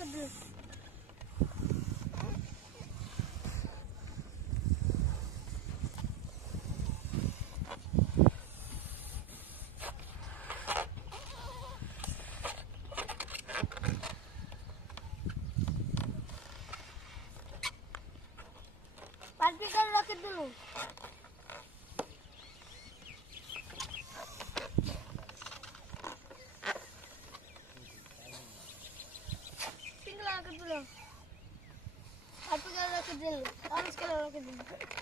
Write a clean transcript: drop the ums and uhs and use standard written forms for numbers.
rocket dulu. Particle rocket dulu. Pink rocket dulu. Particle rocket dulu. Orange color rocket dulu.